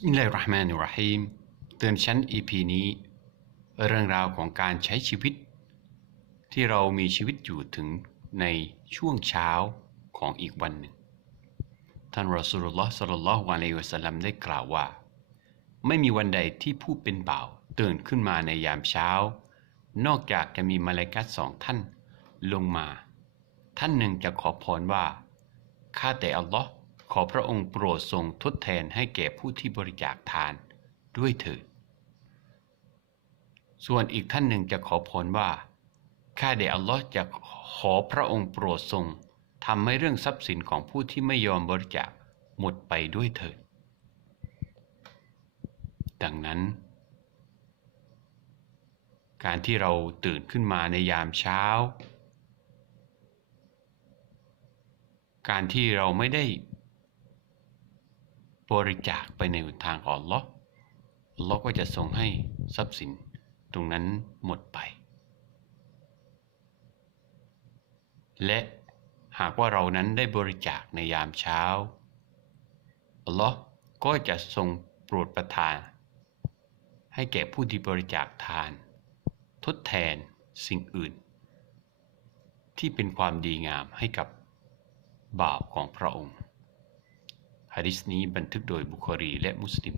บิสมิลลาฮิรราะห์มานิรราะฮีมเตือนชั้น EP นี้ เรื่องราวของการใช้ชีวิต ที่เรามีชีวิตอยู่ถึงในช่วงเช้าของอีกวันหนึ่ง ท่านรอสูลุลลอฮ์สัลลัลลอฮุอะลัยฮิวะสัลลัมได้กล่าวว่า ไม่มีวันใดที่ผู้เป็นบ่าวตื่นขึ้นมาในยามเช้า นอกจากจะมีมาลากัตสองท่านลงมา ท่านหนึ่งจะขอพรว่าข้าแต่อัลลอฮ์ ขอพระองค์โปรดทรงทดแทนให้แก่ผู้ที่บริจาคทานด้วยเถิด ส่วนอีกท่านหนึ่งจะขอพรว่า ข้าแต่อัลลอฮ์จะขอพระองค์โปรดทรงทำให้เรื่องทรัพย์สินของผู้ที่ไม่ยอมบริจาคหมดไปด้วยเถิด ดังนั้น การที่เราตื่นขึ้นมาในยามเช้า การที่เราไม่ได้ บริจาคไปในทางของอัลลอฮ์อัลลอฮ์ก็จะทรงให้ทรัพย์สินตรงนั้นหมดไป และหากว่าเรานั้นได้บริจาคในยามเช้าอัลลอฮ์ก็จะทรงโปรดประทาน ให้แก่ผู้ที่บริจาคทาน ทดแทนสิ่งอื่น ที่เป็นความดีงามให้กับบ่าวของพระองค์ะดิษนี้บันทึกโดยบุคอรีและมุสลิม